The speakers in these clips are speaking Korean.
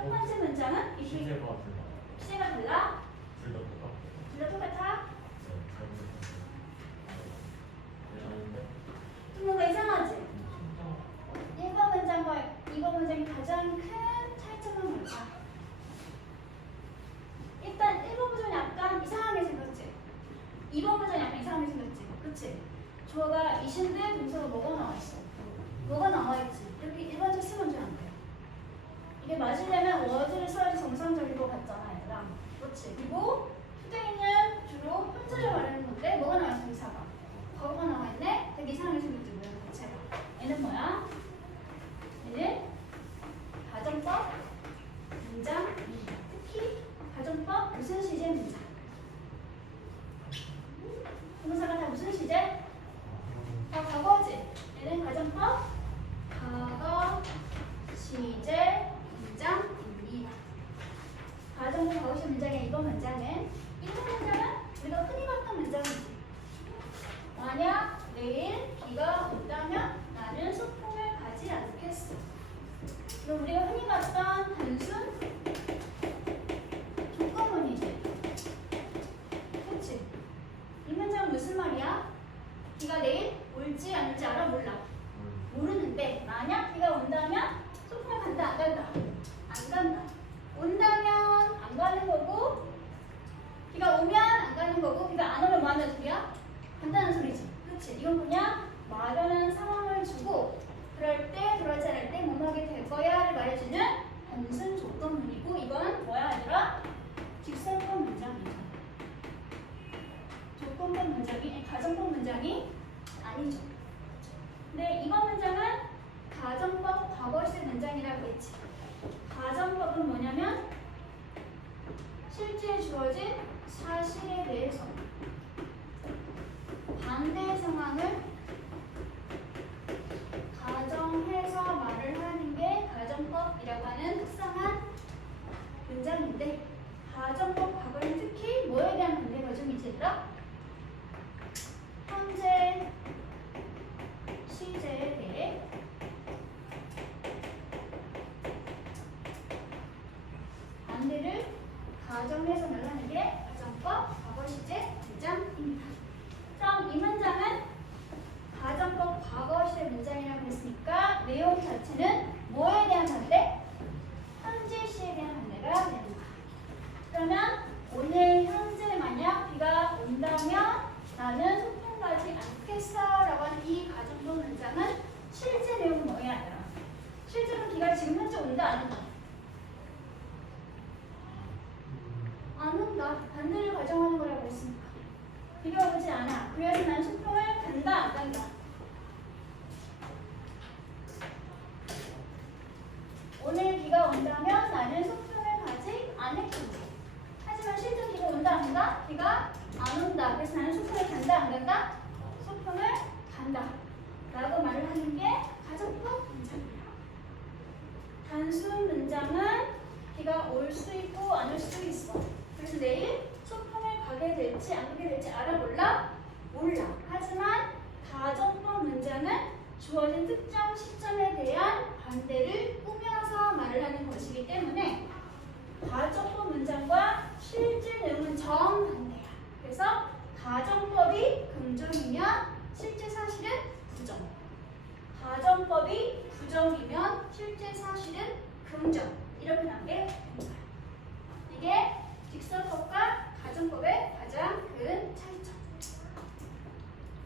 첫 번째 문장은 시제가 달라. 시제가 달라? 둘 다 똑같아. 둘 다 똑같아? 네, 잘못했어요. 네, 아닌데? 좀 뭔가 이상하지? 1번 문장과 2번 문장이 가장 큰 차이점은 뭘까? 일단 1번 문장이 약간 이상하게 생겼지? 2번 문장이 약간 이상하게 생겼지? 그치? 주어가 이신데 동사가 뭐가 나와있어? 뭐가 나와있지? 이렇게 일반적 쓰면 안 돼요. 이게 맞으려면 워드를 써야지 정상적일 것 같잖아, 얘들아. 그렇지? 그리고 투데이는 주로 혼자를 말하는 건데 뭐가 나와있어, 동사가? 과거가 나와있네? 되게 이상하게 생겼지, 모양 자체가. 얘는 뭐야? 얘는 가정법 문장. 특히 가정법 무슨 시제 문장. 동사가 다 무슨 시제? 다 과거지. 얘는 가정법 과거 시제 문장입니다. 가정법 과거 시제 문장의 이번 문장은 우리가 흔히 봤던 문장이지. 만약 내일 비가 온다면 나는 소풍을 가지 않겠어. 이거 우리가 흔히 봤던 단순 조건문이지. 그치? 이 문장은 무슨 말이야? 비가 내일 올지 안 올지 알아? 몰라? 모르는데 만약 비가 온다면 소풍을 간다 안 간다? 안 간다. 온다면 안 가는 거고 비가 오면 안 가는 거고 비가 안 오면 뭐 하는 소리야? 간다는 소리지. 그치? 이건 그냥 막연한 상황을 주고 그럴 때 그러지 않을 때 뭐뭐 하게 될 거야를 말해주는 단순 조건문이고 이건 뭐야 얘들아? 직설법 문장이죠. 조건법 문장이 가정법 문장이 아니죠. 근데 이번 문장은 가정법 과거시 문장이라고 했지. 가정법은 뭐냐면 실제 주어진 사실에 대해서 반대 상황을 가정해서 말을 하는 게 가정법이라고 하는 특성한 문장인데 가정법 과거는 특히 뭐에 대한 반대가 좀 있을까? 현재 시제에 대해 반대를 가정해서 말하는 게 가정법 과거 시제 문장입니다. 그럼 이 문장은 가정법 과거 시제 문장이라고 했으니까 내용 자체는 뭐에 대한 반대? 현재 시에 대한 반대가 되는 거야. 그러면 오늘 현재 만약 비가 온다면 나는 소풍 가지 않겠어 라고 하는 이 가정법 문장은 실제 내용은 뭐야? 실제로 비가 지금 현재 온다 안 온다? 안 온다. 반대를 가정하는 거라고 했으니까 비가 오지 않아. 그래서 난 소풍을 간다 안 간다? 오늘 비가 온다면 나는 소풍을 가지 않을 텐데. 하지만 실제 비가 온다 안 온다? 비가 안 온다. 그래서 나는 소풍을 간다 안 간다? 소풍을 간다 라고 말을 하는 게 가정법 문장이야. 단순 문장은 비가 올 수 있고 안 올 수도 있어. 그래서 내일 소풍을 가게 될지 안 가게 될지 알아 몰라? 몰라. 하지만 가정법 문장은 주어진 특정 시점에 대한 반대를 꾸며서 말을 하는 것이기 때문에 가정법 문장과 실제 내용은 정반대야. 그래서 가정법이 긍정이면 실제 사실은 부정. 가정법이 부정이면 실제 사실은 긍정. 이렇게 나오게 됩니다. 이게 직설법과 가정법의 가장 큰 차이점.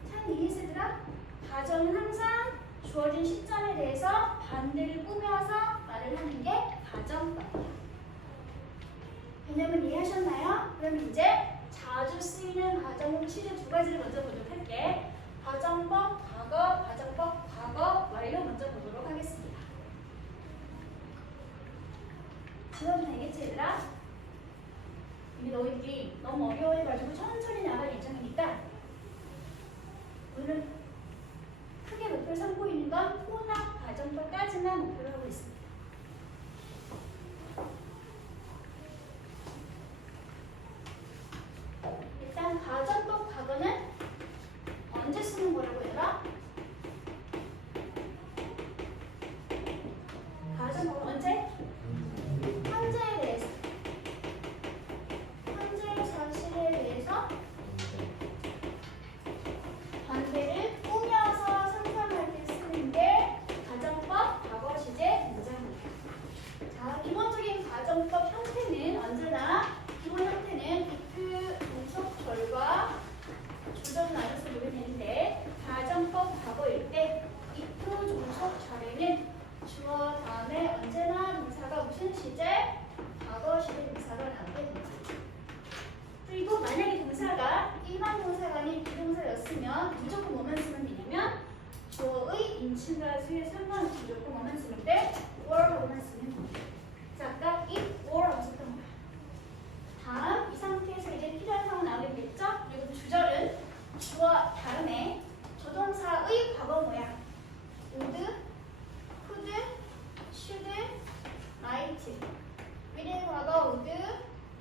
잘 이해했어 얘들아? 가정은 항상 주어진 시점에 대해서 반대를 꾸며서 말을 하는 게 가정법이야. 개념을 이해하셨나요? 그럼 이제 자주 쓰이는 가정법 시제 두 가지를 먼저 보도록 할게. 가정법 과거, 가정법 과거 완료 먼저 보도록 하겠습니다. 지워도 되겠지 얘들아? 이게 너희들이 너무 어려워해가지고 천천히 나갈 예정이니까 오늘은 크게 목표를 삼고 있는 건 혼합 가정법까지만 목표로 하고 있습니다. 일단 가정법 과거는 언제 쓰는 거라고 얘들아? 가정법 언제? 시제, 과거 시제 동사가 나오게 됩니다. 그리고 만약에 동사가 일반 동사가 아닌 비동사였으면 무조건 뭐만 쓰면 되냐면 주어의 인칭과 수에 상관없이 무조건 뭐만 쓰면 돼? were하고만 쓰면 됩니다. 자, 아까 if, were라고 썼던 거야. 다음 이 상태에서 이제 필요한 상황 나오게 되겠죠? 그리고 주절은 주어 다음에 조동사의 과거 모양 would, could, should, might will의 과거 would,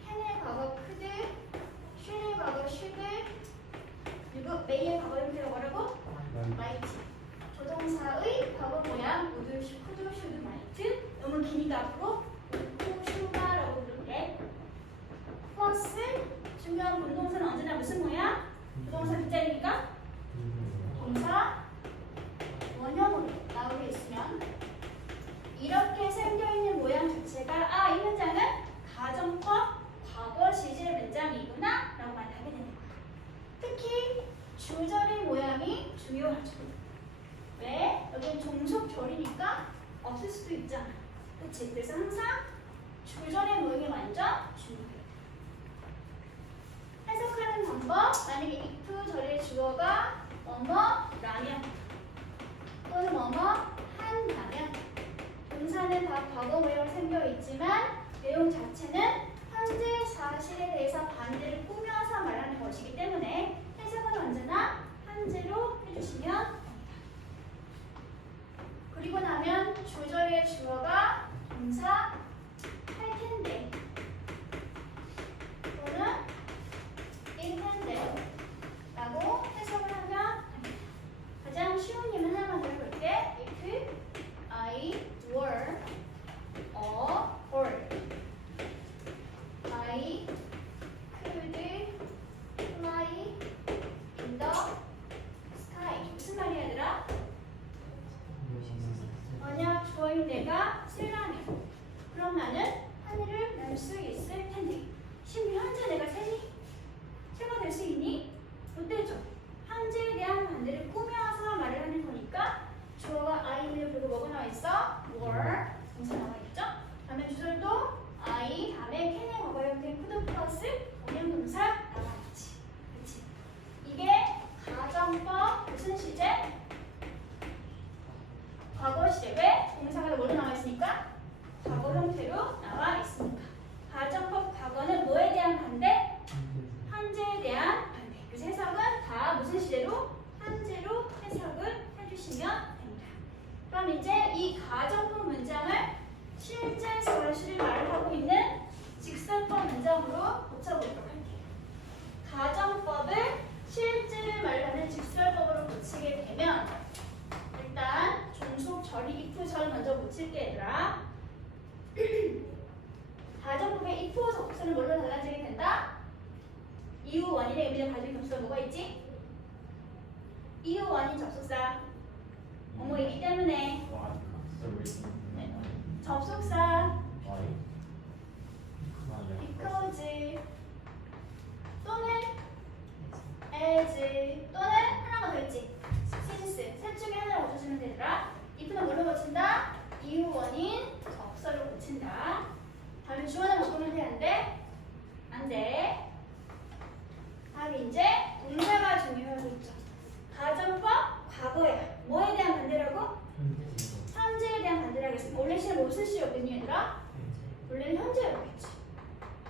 can의 과거 could, shall의 과거 should, 그리고 may의 과거 형태가 뭐라고? might 조동사의 과거 모양 would, could, should, might 너무 기니까 앞으로 would, should라고 부르면 돼. 플러스 중요한 분동사는 언제나 무슨 모양? 부동사 뒷자리니까 동사 원형으로 나오게 있으면 이렇게 생겨있는 모양 자체가 이 문장은 가정법 과거 시제 문장이구나 라고 말하게 되는 거야. 특히 주절의 모양이 중요하죠. 왜? 여기는 종속절이니까 없을 수도 있잖아. 그치? 그래서 항상 주절의 모양이 완전 중요해요. 해석하는 방법, 만약에 if 절의 주어가 뭐뭐라면 또는 뭐뭐 한다면 동사는 다 과거 모양으로 생겨 있지만 내용 자체는 현재 사실에 대해서 반대를 꾸며서 말하는 것이기 때문에 해석은 언제나 현재로 해주시면 됩니다. 그리고 나면 주절의 주어가 동사 할 텐데 또는 일 텐데 라고 해석을 하면 됩니다. 가장 쉬운 예문 하나만 더 해볼게. If I were a bird, I could fly in the sky. 무슨 말이야 얘들아? 만약 주어인 내가 새라면 그럼 나는 하늘을 날 수 있을 텐데 심지어 현재 내가 새니? 새가 될 수 있니? 못 되죠. 현재에 대한 반대를 꾸며서 말을 하는 거니까 주어가 I를 그리고 뭐가 나와 있어? were 동사 나와 있죠. 다음에 주절도 I 다음에 can의 과거 형태 could 플러스 원형 동사 나와 있지. 그렇지? 이게 가정법 무슨 시제? 과거 시제. 왜? 동사가 뭘로 나와 있으니까? 과거 형태로 나와 있으니까. 가정법 과거는 뭐에 대한 반대? 현재에 대한 반대. 그래서 해석은 다 무슨 시제로? 현재로 해석을 해주시면 됩니다. 그럼 이제 이 가정법 문장을 실제 사실을 말하고 있는 직설법 문장으로 고쳐보도록 할게요. 가정법을 실제를 말하는 직설법으로 고치게 되면 일단 종속절이 if 절 먼저 고칠게 얘들아. 가정법의 if 접수는 뭘로 달라지게 된다? 이후 원인의 의미를 가지고 접수가 뭐가 있지? 이후 원인 접속사 뭐뭐이기 때문에 접속사 because 또는 as 또는 하나가 더 있지 since 셋 중에 하나를 고쳐주면 되더라. if는 뭘로 고친다? 이후 원인 접수로 고친다. 다음에 주어는 바꾸면 되는데 안 돼. 다음에 이제 동사가 중요하고 있죠. 가정법 과거야. 뭐에 대한 반대라고? 현재에 대한 반대라고 했으면 원래 시는 무슨 시였겠니 얘들아? 원래는 현재였겠지.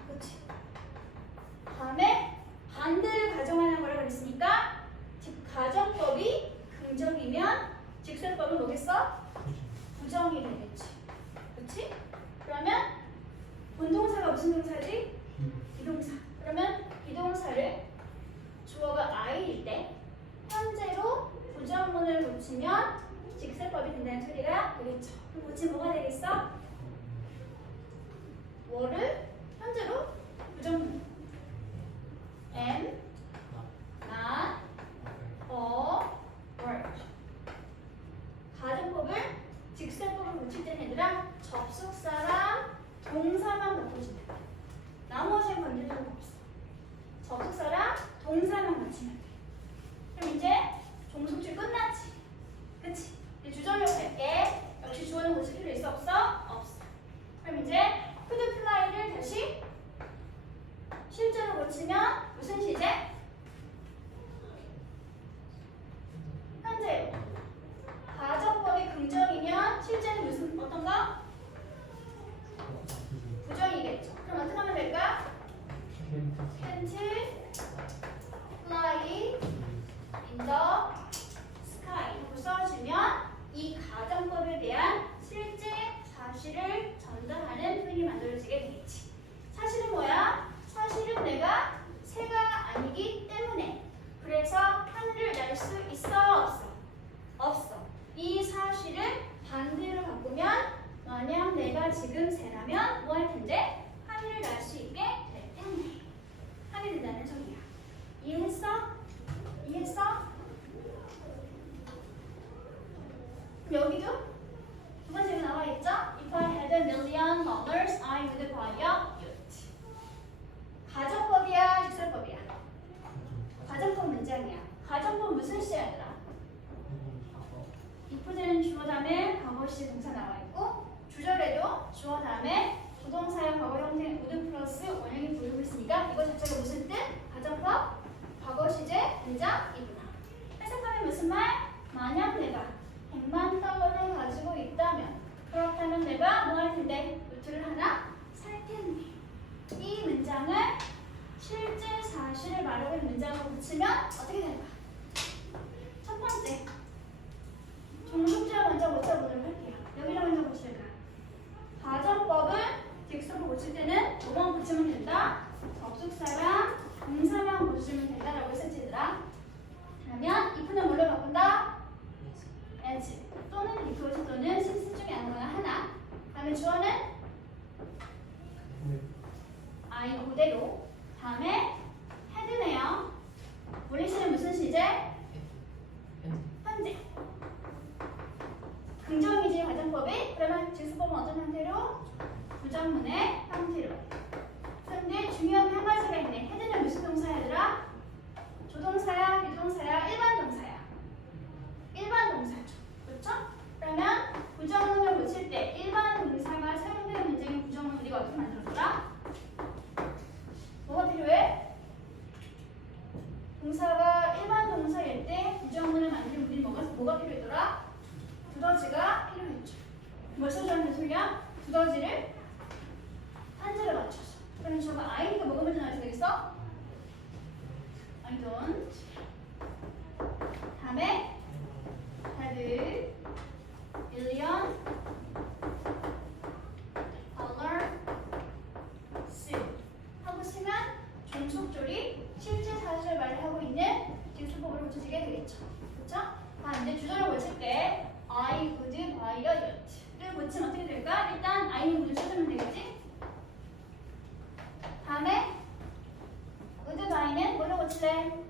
그렇지? 다음에 반대를 가정하는 거라고 그랬으니까 즉 가정법이 긍정이면 직설법은 뭐겠어? 부정이 되겠지. 그렇지? 그러면 본동사가 무슨 동사지? 비동사. 그러면 비동사를 주어가 I일 때 현재로 부정문을 고치면 직설법이 된다는 소리가 되겠죠. 그럼 고치면 뭐가 되겠어? were를 현재로 부정문 am, not, or, were. 가정법을 직설법을 고칠 때는 얘들아 접속사랑 동사만 바꿔준다. 나머지는 건들 필요가 없어. 접속사랑 동사만 맞추면 돼. 그럼 이제 종속줄 끝났지? 그치? 이제 주절로 갈게. 역시 주어는 고칠 필요 있어 없어? 없어. 그럼 이제 부정이겠죠. 그럼 어떻게 하면 될까? can't fly in the sky 하고 써주면 이 가정법에 대한 실제 사실을 전달하는 표현이 만들어지게 되겠지. 사실은 뭐야? 사실은 내가 새가 아니기 때문에. 그래서 하늘을 날 수 있어 없어? 없어. 이 사실을 반대로 바꾸면 만약 내가 지금 새라면 뭐 할 텐데? 하늘을 날 수 있게 될 텐데. 하게 된다는 소리야. 이해했어? 이해했어? 그럼 여기도 두 번째가 나와 있죠? If I had $1,000,000, I would buy a yacht. 가정법이야, 직설법이야? 가정법 문장이야. 가정법 무슨 시야 얘들아? if는 주어 다음에 과거 시 동사 나와 있고 주절에도 주어 다음에 조동사의 과거 형태 would 플러스 원형이 부르고 있으니까 이거 자체가 무슨 뜻? 가정법, 과거 시제, 문장이구나. 해석하면 무슨 말? 만약 내가 100만 달러를 가지고 있다면 그렇다면 내가 뭐 할 텐데? 요트를 하나 살 텐데. 이 문장을 실제 사실을 말하고 있는 문장으로 붙이면 어떻게 될까? 첫 번째, 종속제와 먼저 고쳐보도록 할게요. 여기를 먼저 고칠까? 가정법은 딕스로 고칠 때는 뭐만 붙이면 된다? 접속사랑 동사만 고치면 된다라고 했었지 얘들아. 그러면 if는 뭘로 바꾼다? as 또는 because 또는 since 중에 아무거나 하나. 다음에 주어는 I 그대로. 다음에 had네요. 원래 시는 무슨 시제? 현재. 긍정이지 가정법이. 그러면 직수법은 어떤 형태로? 부정문의 형태로. 근데 중요한 게 한 가지가 있네. had는 무슨 동사야 얘들아? 조동사야, 비동사야, 일반 동사야? 일반 동사죠. 그렇죠? 그러면 부정문을 고칠 때 일반 동사가 사용되는 문장의 부정문 우리가 어떻게 만들었더라? 뭐가 필요해? 동사가 일반 동사일 때 부정문을 만들면 우리 뭐가 필요했더라? 두더지가 필요했죠. 뭘 써주면 소리야? 두더지를 한자를 맞춰서. 그럼 저거 I니까 뭐가 먼저 나와야 되겠어? I don't. 다음에 had $1,000,000 하고 쓰면 종속조리 실제 사실을 말하고 있는 직수법으로 고쳐지게 되겠죠. 그렇죠? 이제 주절을 고칠 때 I would buy a yacht를 고치면 어떻게 될까? 일단 I는 모두 써주면 되겠지? 다음에 would buy는 뭘로 고칠래?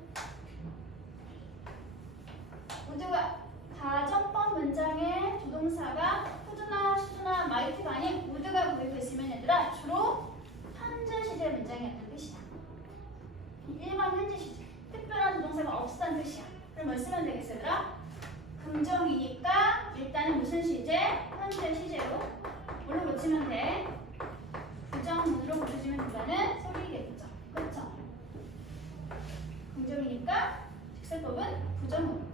would가 가정법 문장의 조동사가 would나 should나 might가 아닌 would가 보이고 있으면 얘들아 주로 현재 시제 문장이었던 뜻이야. 일반 현재 시제. 특별한 조동사가 없었다는 뜻이야. 그럼 뭘 쓰면 되겠어 얘들아? 긍정이니까 일단은 무슨 시제? 현재 시제로 뭘로 고치면 돼? 부정문으로 고쳐주면 된다는 소리겠죠. 그렇죠? 긍정이니까 직설법은 부정문.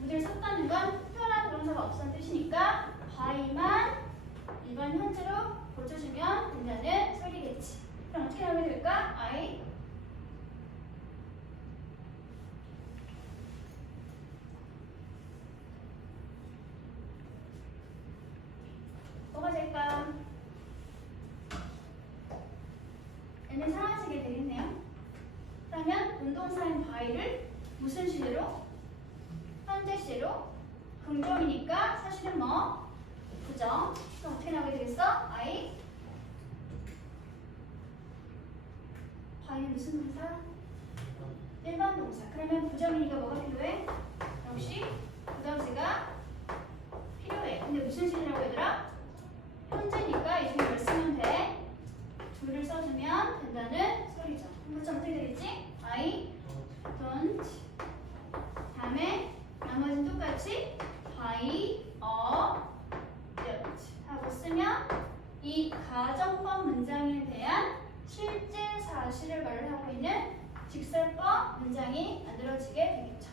무대를 썼다는 건 특별한 조동사가 없었다는 뜻이니까 by만 일반 현재로 고쳐주면 된다는 소리겠지. 그럼 어떻게 하면 될까? I 뭐가 될까? 얘는 사라지게 되겠네요. 그러면 운동사인 by를 무슨 시제로? 현재 시제로. 긍정이니까 사실은 뭐? 부정. 그럼 어떻게 나오게 되겠어? I by는 무슨 동사? 일반 동사. 그러면 부정이니까 뭐가 필요해? 역시 두더지가 필요해. 근데 무슨 시제라고 얘들아? 현재니까 이 중에 뭘 쓰면 돼? 둘을 써주면 된다는 소리죠. 그럼 어떻게 되겠지? I don't. 다음에 나머지는 똑같이 buy a yacht 하고 쓰면 이 가정법 문장에 대한 실제 사실을 말을 하고 있는 직설법 문장이 만들어지게 되겠죠.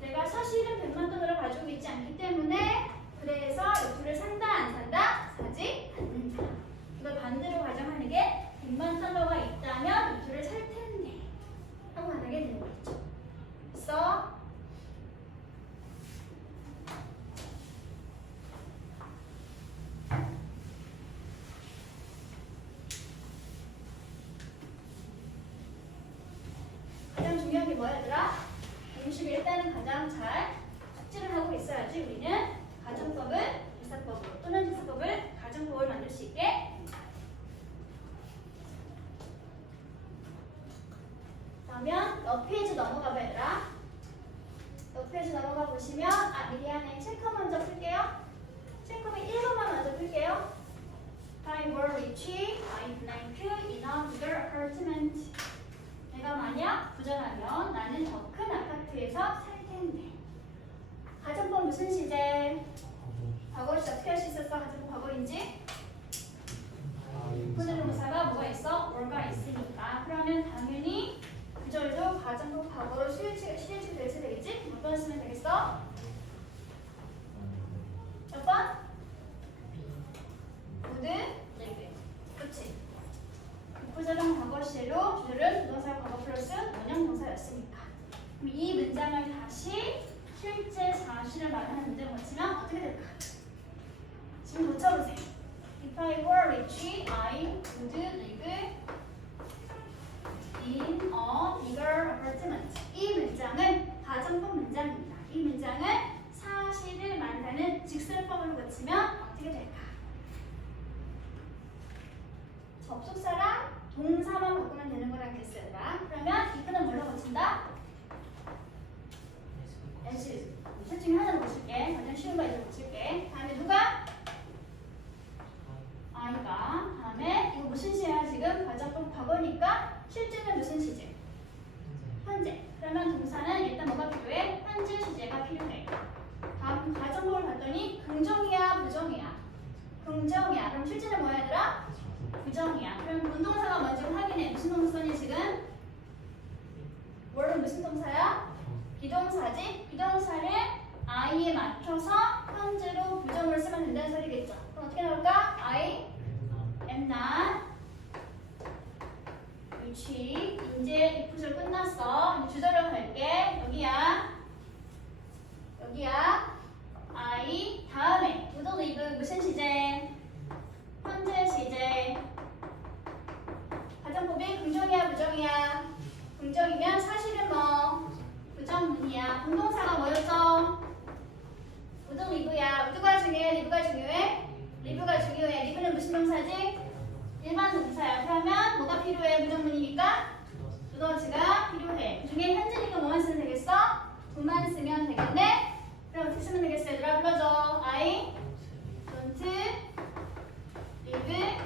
내가 사실은 100만 달러를 가지고 있지 않기 때문에 그래서 이 둘을 산다 안 산다? 사지 않는다. 뭐야 얘들아? 공식을 일단은 가장 잘 숙지를 하고 있어야지 우리는 가정법을 일사법으로 또는 일사법을 가정법을 만들 수 있게. 그러면 몇 페이지 넘어가 봐 얘들아. 몇 페이지 넘어가 보시면 미리안에 체크 먼저 풀게요. 체크는 1번만 먼저 풀게요. I will reach I blank in a bigger apartment. 내가 만약 부자라면 나는 더 큰 아파트에서 살 텐데. 가정법 무슨 시제? 과거 시제 어떻게 할 수 있었어? 가정법 과거인지? 부정동사가 뭐가 있어? were가 있으니까. 그러면 당연히 구절도 가정법 과거로 실일치 될지 되겠지? 몇 번 쓰면 되겠어? 몇 번? 모두 4개. 그치? 부정동 과거 시제로 주절은 부동사 과거 플러스 원형 동사였으니까. 그럼 이 문장을 다시 실제 사실을 말하는 문장을 고치면 어떻게 될까? 지금 고쳐보세요. If I were rich, I would live in a bigger apartment. 이 문장은 가정법 문장입니다. 이 문장은 사실을 말하는 직설법으로 고치면 어떻게 될까? 접속사랑 동사만 바꾸면 되는 거라 그랬어요. 그러면 이거는 뭘로 고친다? S. 셋 중에 하나를 고칠게. 가장 쉬운 거 이제 고칠게. 다음에 누가? I가. 다음에 이거 무슨 시제야 지금? 가정법 과거니까 실제는 무슨 시제? 현재. 그러면 동사는 일단 뭐가 필요해? 현재 시제가 필요해. 다음 가정법을 봤더니 긍정이야 부정이야? 긍정이야. 그럼 실제는 뭐야 얘들아? 부정이야. 그럼 본동사가 먼저 확인해. 무슨 동사니 지금? were 무슨 동사야? 비동사지? 비동사를 I에 맞춰서 현재로 부정을 쓰면 된다는 소리겠죠. 그럼 어떻게 나올까? I am not rich. 이제 이프절 끝났어. 이제 주절로 갈게. 여기야. 여기야. I 다음에 would live 무슨 시제? 현재 시제. 가정법이 긍정이야 부정이야? 긍정이면 사실은 뭐? 부정문이야. 동동사가 뭐였죠? would live야. would가 중요해? live가 중요해? live가 중요해. live는 무슨 동사지? 일반 동사야. 그러면 뭐가 필요해? 부정문이니까 두더지가 필요해. 그 중에 현재니까 뭐만 쓰면 되겠어? do만 쓰면 되겠네? 그럼 어떻게 쓰면 되겠어? 얘들아 불러줘. I don't live.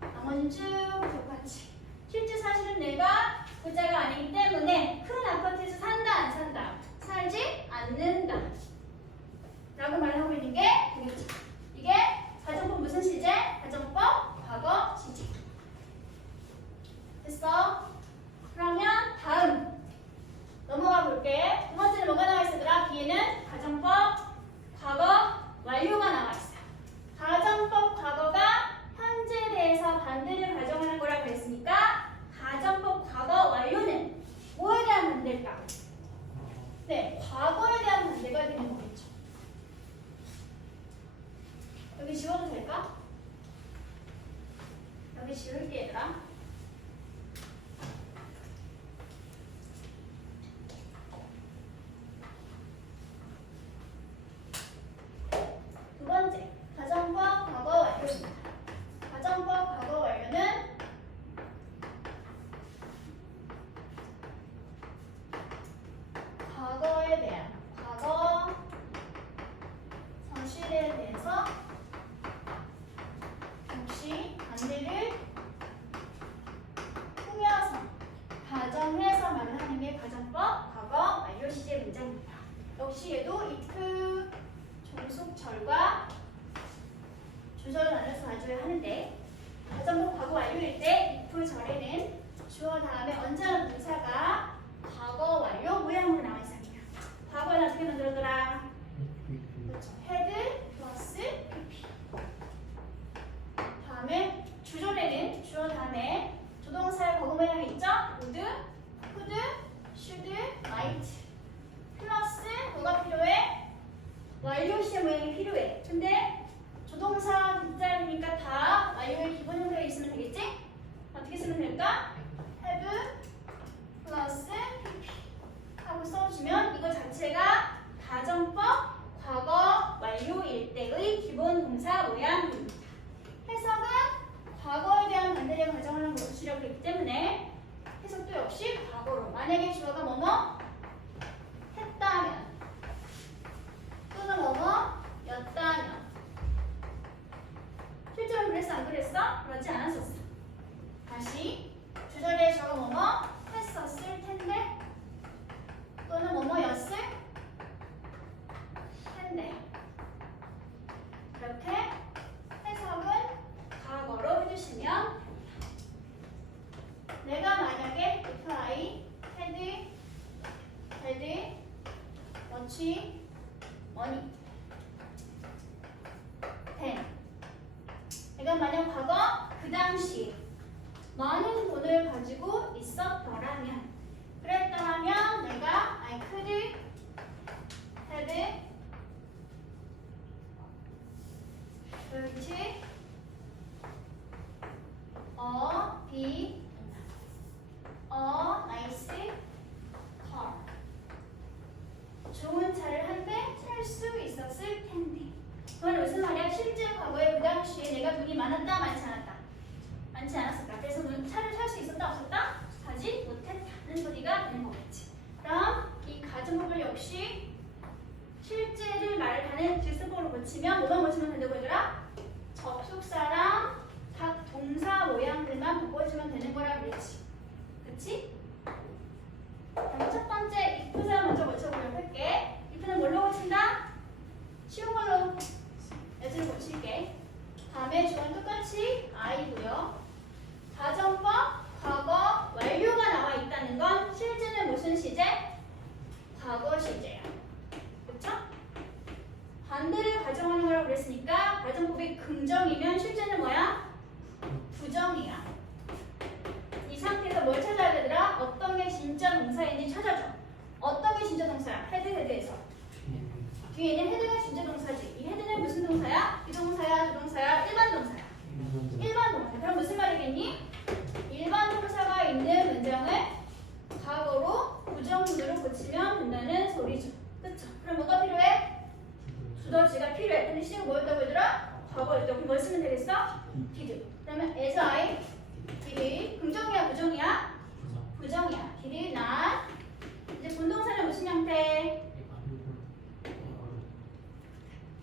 나머지는 쭉 똑같이. 실제 사실은 내가 부자가 아니기 때문에 큰 아파트에서 산다 안 산다? 살지 않는다 라고 말하고 있는 게 되겠죠. 이게 가정법 무슨 시제? 가정법 과거 시제. 됐어? 그러면 다음 넘어가 볼게. 두 번째는 뭐가 나와 있어더라? 뒤에는 가정법 과거 완료가 나와 있어요. 가정법 과거가 현재에 대해서 반대를 가정하는 거라고 했으니까 가정법 과거 완료는 뭐에 대한 반대일까? 네, 과거에 대한 반대가 되는 거겠죠. 여기 지워도 될까? 여기 지울게 얘들아. 두 번째, 가정법 과거 완료입니다. 가정법 과거 완료는 과거에 대한 과거 사실에 대해서 역시 반대를 꾸며서 가정해서 말을 하는 게 가정법 과거 완료 시제 문장입니다. 역시 얘도 if 종속절과 주절 나눠서 봐줘야 하는데 가정법 과거 완료일 때 if 절에는 주어 다음에 언제나 동사가 과거 완료 모양으로 나와 있습니다. 과거는 어떻게 만들었더라? 그렇죠. had 플러스 pp. 다음에 주절에는 주어 다음에 조동사의 과거 모양이 있죠? would, could, should, might 플러스 뭐가 필요해? 완료 시제 모양이 필요해. 근데 조동사 뒷자리니까 다 완료의 기본 형태가 있으면 되겠지? 어떻게 쓰면 될까? have 플러스 pp. 어떻게 했어? 그러지 않았었어. 다시 주절에 저거 뭐뭐 했었을 텐데 또는 뭐뭐였을 텐데 이렇게 해석은 과거로 해주시면 됩니다. 내가 만약에 if I had much money then 내가 만약 과거 그 당시 많은 돈을 가지고 있었더라면 그랬더라면 내가 I could had purchased a nice car. 좋은 차를 한 대 살 수 있었을 텐데. 그건 무슨 말이야? 실제 과거에 그 당시에 내가 돈이 많았다, 많지 않았다? 많지 않았었다. 그래서 차를 살 수 있었다, 없었다? 하지 못했다는 소리가 되는 거겠지. 그럼 이 가정법을 역시 실제를 말하는 질서법으로 고치면 뭐만 고치면 된다고 얘들아? 접속사랑 각 동사 모양들만 바꿔주면 되는 거라 그랬지. 그치? 그럼 첫 번째 if사 먼저 고쳐보려고 할게. if는 뭘로 고친다? 쉬운 걸로 예제를 고칠게. 다음에 주어는 똑같이 I고요. 가정법, 과거, 완료가 나와 있다는 건 실제는 무슨 시제? 과거 시제야. 그쵸? 반대를 가정하는 거라고 그랬으니까 가정법이 긍정이면 실제는 뭐야? 부정이야. 이 상태에서 뭘 찾아야 되더라? 어떤 게 진짜 동사인지 찾아줘. 어떤 게 진짜 동사야? 헤드에서. 뒤에 있는 헤드가 진짜 동사지. 이 헤드는 무슨 동사야? 비동사야, 조동사야, 일반 동사야. 일반 동사. 그럼 무슨 말이겠니? 일반 동사가 있는 문장을 과거로 부정문으로 고치면 된다는 소리죠. 그쵸? 그럼 뭐가 필요해? 두더지가 필요해. 근데 시가 뭐였다고 얘들아? 과거였다고. 그럼 뭘 쓰면 되겠어? did. 그러면 as I did. 긍정이야, 부정이야? 부정이야. did not. 이제 분동사는 무슨 형태?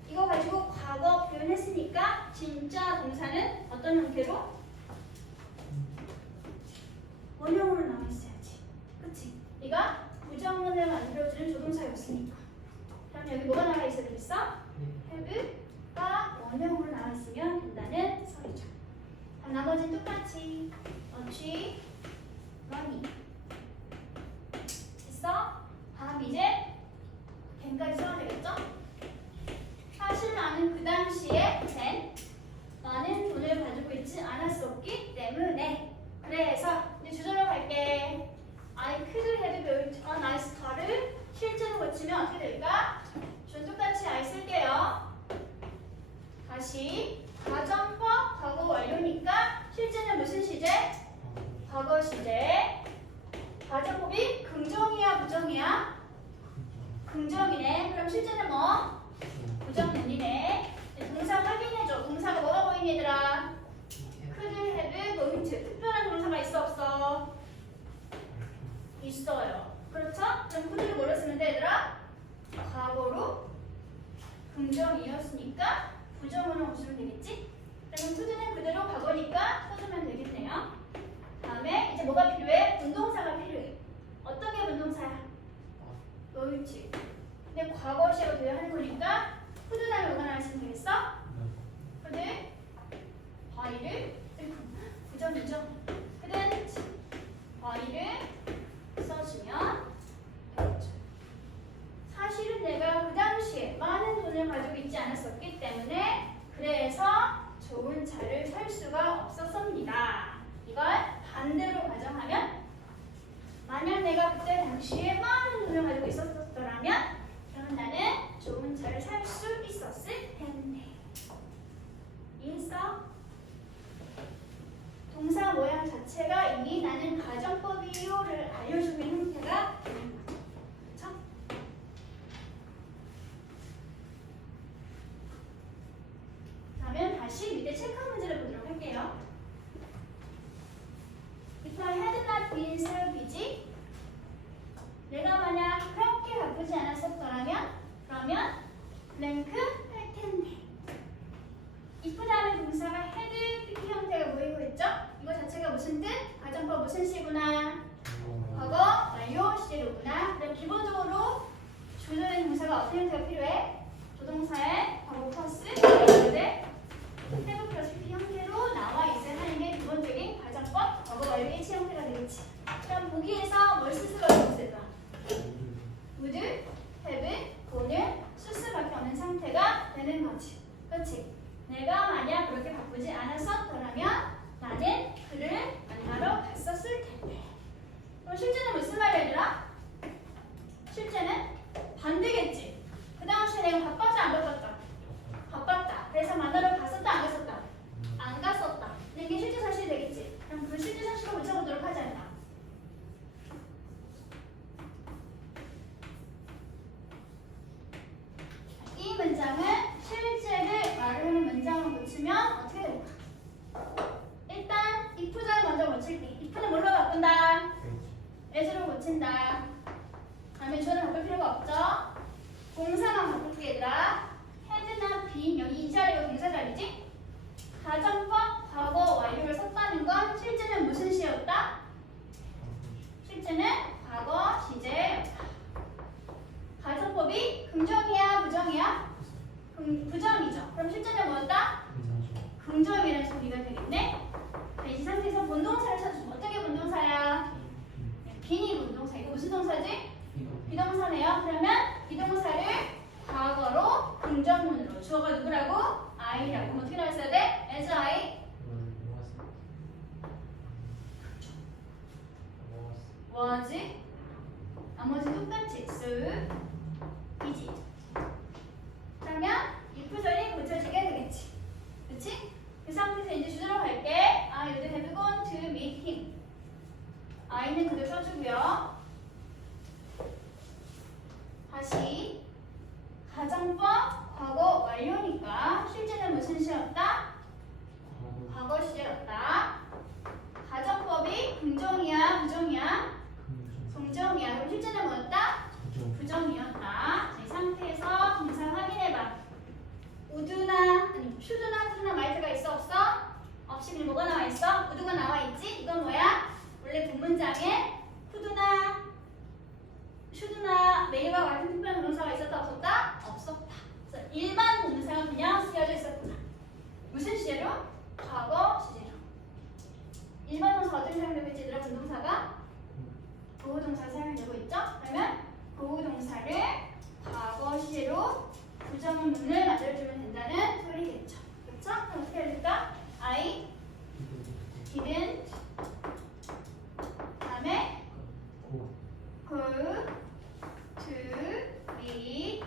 이거 가지고 과거 표현했으니까 진짜 동사는 어떤 형태로? 원형으로 나와 있어야지. 그치? 네가 부정문을 만들어주는 조동사였으니까. 그럼 여기 뭐가 나와 있어야 되겠어? have가 원형으로 나와 있으면 된다는 소리죠. 그럼 나머지는 똑같이 much money. 됐어? 다음 이제 then까지 써야 되겠죠? 사실 나는 그 당시에 then 많은 돈을 가지고 있지 않았었기 때문에 그래서 이제 주절로 갈게. I could have built a nice car를 실제로 고치면 어떻게 될까? 전 똑같이 I 쓸게요. 다시 가정법 과거 완료니까 실제는 무슨 시제? 과거 시제. 가정법이 긍정이야 부정이야? 긍정이네. 그럼 실제는 뭐? 부정문이네. 동사 확인해줘. 동사가 뭐가 보이니 얘들아? could have going to. 특별한 동사가 있어 없어? 있어요. 그렇죠? 그럼 could를 뭐로 쓰면 돼 얘들아? 과거로 긍정이었으니까 부정으로 고치면 되겠지? 그러면 could는 그대로 과거니까 써주면 되겠네요. 다음에 이제 뭐가 필요해? 분동사가 필요해. 어떤 게 분동사야? going to. 근데 과거 시로 돼야 하는 거니까 could 다음에 뭐가 나왔으면 되겠어? could by를 부정이죠. couldn't by를 써주면 되겠죠. 사실은 내가 그 당시에 많은 돈을 가지고 있지 않았었기 때문에 그래서 좋은 차를 살 수가 없었습니다. 이걸 반대로 가정하면 만약 내가 그때 당시에 많은 돈을 가지고 있었더라면 그러면 나는 좋은 차를 살 수 있었을 텐데. 이해했어? 동사 모양 자체가 이미 나는 가정법이요를 알려주는 형태가 되는 거죠. 그렇죠? 그러면 다시 밑에 체크 문제를 보도록 할게요. If I had not been so busy, 내가 만약 그렇게 바쁘지 않았었더라면 그러면 blank 할 텐데. if 다음에 동사가 had, 그럼 그 실제 상식을 고쳐보도록 하지 않나. 이 문장은 실제를 말하는 문장으로 고치면 어떻게 될까? 일단 if를 먼저 고칠게. if는 뭘로 바꾼다? as로 고친다. 다음에 주어를 바꿀 필요가 없죠? 동사만 바꿀게 얘들아. had나 been 여기 이 자리가 동사 자리지? 가정법 과거 완료를 썼다는 건 실제는 무슨 시였다? 실제는 과거 시제였다. 가정법이 긍정이야 부정이야? 부정이죠. 그럼 실제는 뭐였다? 긍정이라는 소리가 되겠네. 이 상태에서 본동사를 찾아주면 어떻게 본동사야? 빈이 본동사. 이거 무슨 동사지? 비동사네요. 그러면 비동사를 과거로 긍정문으로 주어가 누구라고? I라고. 그럼 어떻게 나왔어야 돼? as I was. 나머지 똑같이 so 이지. 그러면 if 절이 고쳐지게 되겠지. 그치? 그 상태에서 이제 주제로 갈게. You would have gone to meet him. I는 그대로 써주고요. 다시 가정법 과거 완료니까 실제는 무슨 시였다? 과거 시제였다. 가정법이 긍정이야 부정이야? 긍정이야. 그럼 실제는 뭐였다? 부정이었다. 자, 이 상태에서 동사 확인해봐. 우드나 아니 슈드나 푸드나 마이트가 있어 없어? 없이 그럼 뭐가 나와 있어? 우드가 나와 있지? 이건 뭐야? 원래 본문장에 푸드나 슈드나 메일과 같은 특별한 동사가 있었다 없었다? 없었다. 그래서 일반 동사가 그냥 쓰여져 있었구나. 무슨 시제로? 과거 시제로. 일반 동사가 어떻게 사용되고 있지? 얘들아 분동사가 보호동사가 사용되고 있죠? 그러면 보호동사를 과거 시제로 부정문을 만들어주면 된다는 소리겠죠. 그렇죠? 그럼 어떻게 해야 될까? I didn't 다음에 go to meet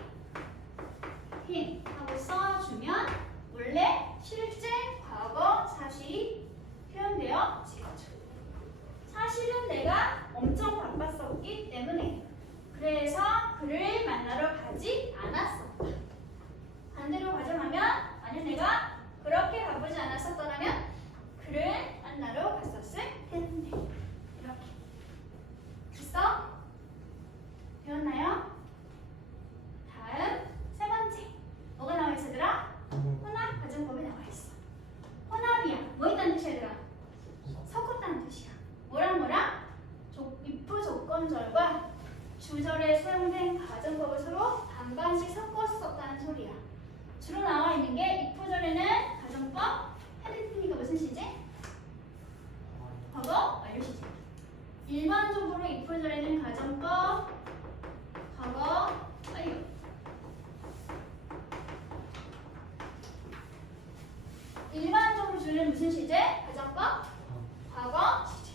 him 하고 써주면 원래 실제 과거 사실이 표현되어 지거죠. 사실은 내가 엄청 바빴었기 때문에 그래서 그를 만나러 가지 않았었다. 반대로 가정하면 만약 내가 그렇게 바쁘지 않았었더라면 그를 만나러 갔었을 텐데. 이렇게 됐어? 배웠나요? 다음 세 번째 뭐가 나와 있어 얘들아? 혼합 가정법이 나와 있어. 혼합이야. 뭐 있다는 뜻이야 얘들아? 섞었다는 뜻이야. 뭐랑 if 조건절과 주절에 사용된 가정법을 서로 반반씩 섞었었다는 소리야. 주로 나와 있는 게 if절에는 가정법, 헤드피니까 무슨 시제? 과거 완료 시제. 일반적으로 if절에는 가정법, 과거 완료. 일반적으로 주는 무슨 시제? 가정법, 과거 시제.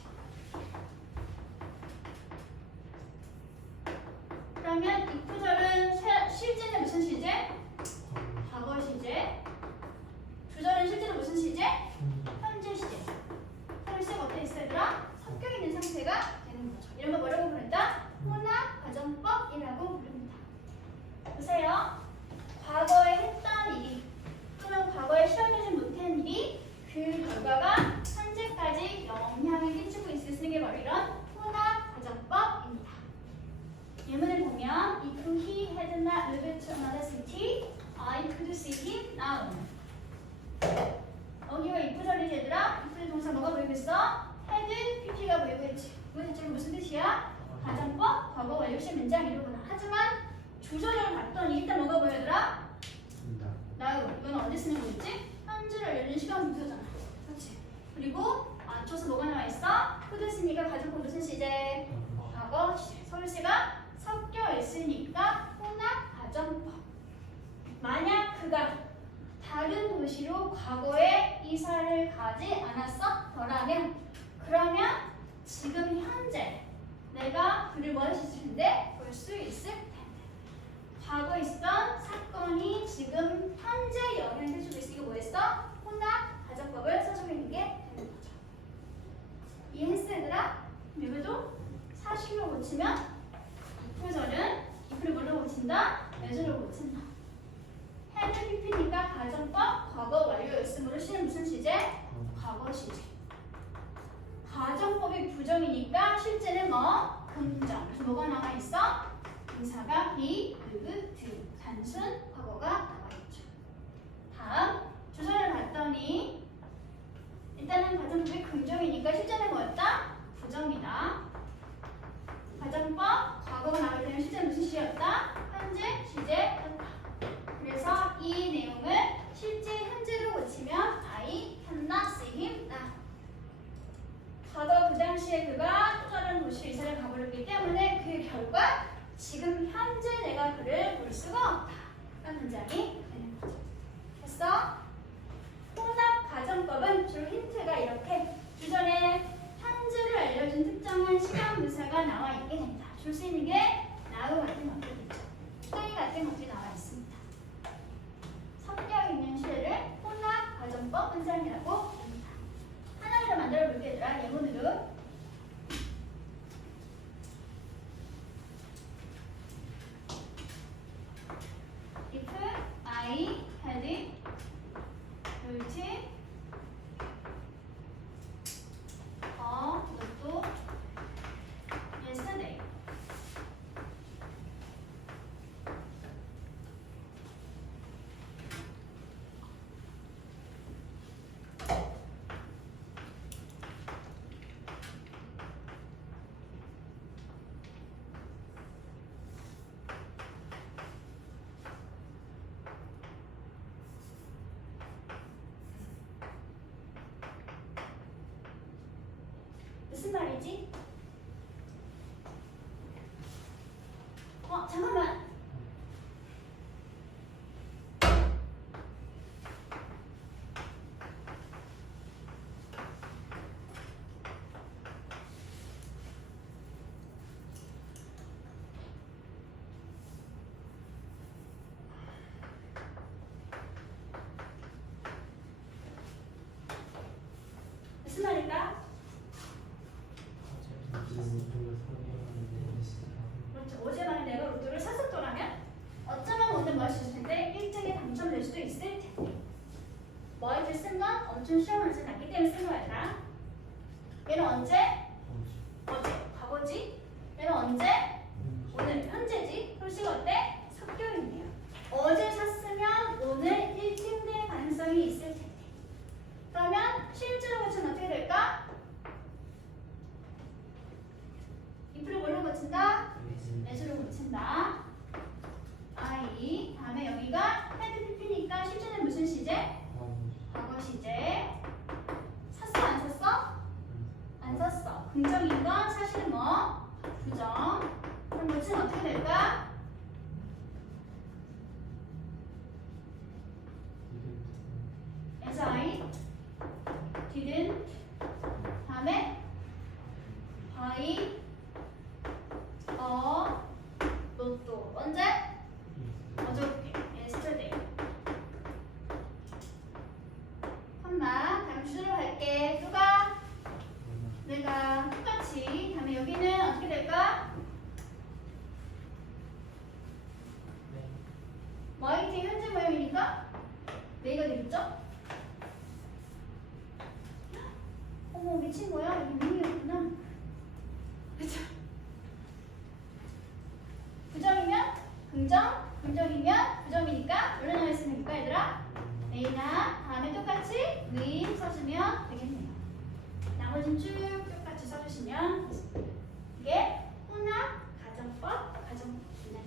그러면 if절은 실제는 무슨 시제? 과거 시제. 주절은 실제로 무슨 시제? 현재 시제. 서로 시제가 어떻게 있어 얘들아? 섞여 있는 상태가 되는 거죠. 이런 거 뭐라고 부른다? 혼합 가정법이라고 부릅니다. 보세요. 과거에 했던 일이 또는 과거에 실현되지 못한 일이 그 결과가 현재까지 영향을 끼치고 있을 수 있는 게 바로 이런 혼합 가정법입니다. 예문을 보면 if he had not moved to another city, I could see him now. 여기가 if절이지 얘들아. if 동사 뭐가 보이고 있어? had, pp가 보이고 있지. 이거 대체로 무슨 뜻이야? 가정법, 과거 완료시 문장이로구나. 하지만 주절을 봤더니 일단 뭐가 보여 얘들아? now. 이건 언제 쓰는 거겠지? 현재를 알려주는 시간 분수잖아. 그렇지? 그리고 맞춰서 뭐가 나와 있어? could 쓰니까 가정법 무슨 시제? 과거 시제. 서울시가 섞여 있으니까 혼합 가정법. 만약 그가 다른 도시로 과거에 이사를 가지 않았었더라면 그러면 지금 현재 내가 그를 뭐 할 수 있을 텐데? 볼 수 있을 텐데. 과거에 있었던 사건이 지금 현재 영향을 주고 있으니까 뭐 했어? 혼합 가정법을 써주고 있는 게 되는 거죠. 동사가 be, would, do. 단순 과거가 나와 있죠. 다음 주소를 봤더니 일단은 가정법이 긍정이니까 실제는 뭐였다? 부정이다. 가정법 과거가 나올 때는 실제 무슨 시였다? 현재 시제였다. 그래서 이 내용을 실제 현재로 고치면 I cannot see him now. 과거 그 당시에 그가 또 다른 도시로 이사를 가버렸기 때문에 그 결과 지금 현재 내가 그를 볼 수가 없다. 라는 문장이 되는 거죠. 됐어? 혼합 가정법은 주로 힌트가 이렇게 주절에 현재를 알려준 특정한 시간 분사가 나와 있게 된다. 줄 수 있는 게 now 같은 것들이 있죠. play 같은 것들이 나와 있습니다. 섞여 있는 시제를 혼합 가정법 문장이라고 합니다. 하나를 더 만들어 볼게요. 얘들아. 예문으로. If I had built notebook yesterday. 무슨 말이지? 잠깐만. 무슨 말일까? 그렇죠. 어제만에 내가 로또를 샀었더라면 어쩌면 오늘 뭐 할 수 있을 텐데 1등에 당첨될 수도 있을 텐데. 뭐할 때 쓴 건 엄청 시험 문제 났기 때문에 쓴 거야. 얘는 언제? 어제. 과거지. 얘는 언제? 오늘. 현재지. 표시가 어때? 섞여 있네요. 어제 샀으면 오늘 1등 될 가능성이 있을 텐데. 그러면 실제로 고치면 어떻게 될까? if를 뭘로 고친다? as로 고친다. I 다음에 여기가 had pp니까 실제는 무슨 시제? 과거 시제. 샀어 안 샀어? 안 샀어. 긍정인 건 사실은 뭐? 부정. 그럼 고치면 어떻게 될까? as I didn't 다음에 buy 로또 언제? 어저께 yesterday. 컴마 다음 주제로 갈게. 누가? 내가. 똑같이. 다음에 여기는 어떻게 될까? 마이티 현재 모형이니까 내가 되겠죠? 어머 미친 거야? 여기 미니였구나. 그쵸? 부정이면 긍정, 긍정이면 부정이니까 원래 나와 있으니까 얘들아 A나 다음에 똑같이 의 써주면 되겠네요. 나머지는 쭉 똑같이 써주시면 됐습니다. 이게 혼합 가정법 가정문장입니다.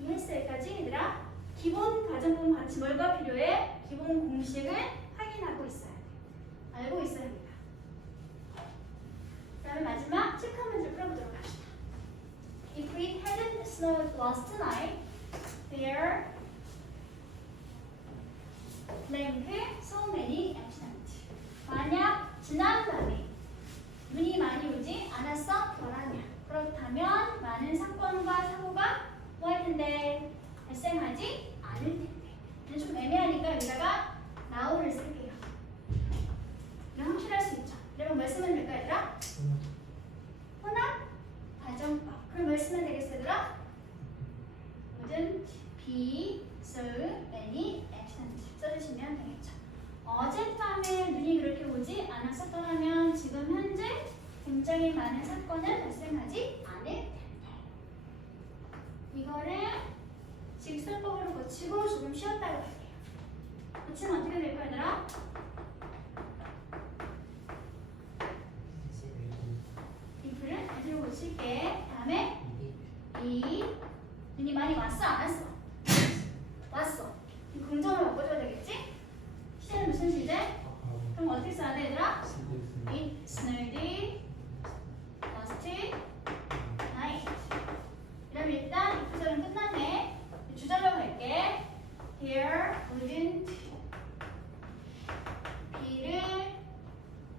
이해했어 여기까지 얘들아? 기본 가정법 같이 뭘가 필요해? 기본 공식을 확인하고 있어야 돼. 알고 있어야 합니다. 그 다음에 마지막 체크 문제 풀어보도록 합시다. If it hadn't snowed last night, there blank so many accidents. 만약 지난밤에 눈이 많이 오지 않았었더라면 그렇다면 많은 사건과 사고가 뭐 할 텐데? 발생하지 않을 텐데. 좀 애매하니까 여기다가 now를 쓸게요. 이건 확실할 수 있죠. 여러분 뭘 쓰면 될까 얘들아? 혼합 가정법. 그럼 뭘 쓰면 되겠어 얘들아? wouldn't be so many accidents 써주시면 되겠죠. 어젯밤에 눈이 그렇게 오지 않았었더라면 지금 현재 굉장히 많은 사건은 발생하지 않을 텐데. 이거를 직설법으로 고치고 조금 쉬었다고 할게요. 고치면 어떻게 될 거야, 얘들아? if를 if로 고칠게. 다음에 이 눈이 많이 왔어, 안 왔어? 왔어. 이 긍정으로 바꿔줘야 되겠지? 시제는 무슨 시제? 그럼 어떻게 써야 돼, 얘들아? It snowed last night. 그럼 일단 이 구절은 끝났네. 주절로 갈게. There wouldn't be를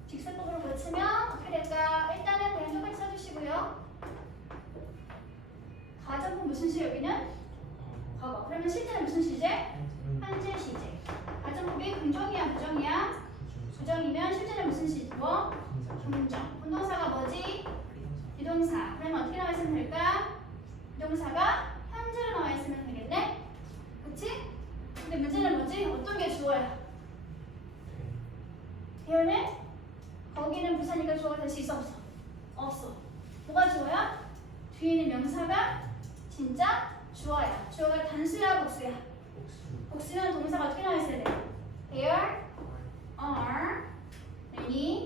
직설법으로 고치면 어떻게 될까? 일단은 그냥 똑같이 써주시고요. 가정은 무슨 시 여기는? 과거. 그러면 실제는 무슨 시제? 현재 시제. 가정법이 긍정이야, 부정이야? 부정이면 실제는 무슨 시제? 뭐? 긍정. 분동사가 뭐지? 비동사. 그러면 어떻게 나와 있으면 될까? 비동사가 현재로 나와 있으면 되겠네? 그치? 근데 문제는 뭐지? 어떤 게 주어야? 대현은? 거기는 부사니까 주어가 될 수 있어, 없어? 없어. 뭐가 주어야? 뒤에 있는 명사가 진짜 주어야. 주어가 단수야, 복수야? 복수면 동사가 어떻게 나와 있어야 돼? There are many